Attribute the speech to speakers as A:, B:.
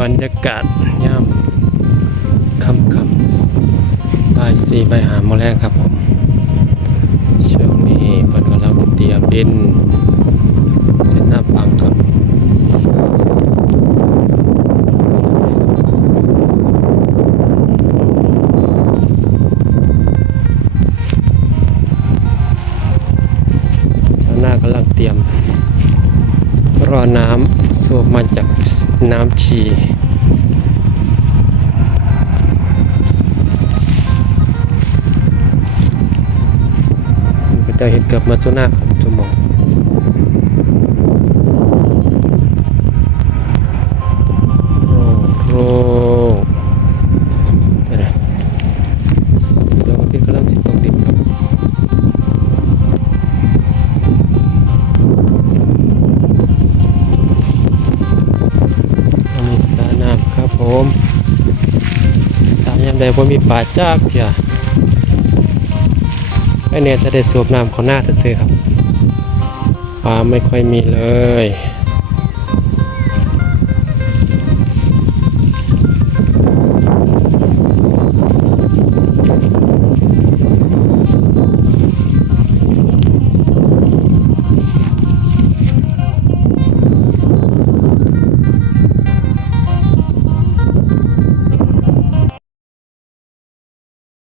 A: บรรยากาศย่ำค่ำค่ำบ่ายสี่บ่ายหาโมงแรกครับผมช่วงนี้เพิ่นกำลังเตรียมดินเส้นหน้าปังครับชาวนากำลังเตรียมรอน้ำ ร่วมมาจากน้ำชีมันก็จะเห็นเกือบมาตุน้า ยามใดผมมีป่าจากเพียไอเนี่ยจะได้สูบน้ำเขาหน้าจะซื้อครับป่าไม่ค่อยมีเลย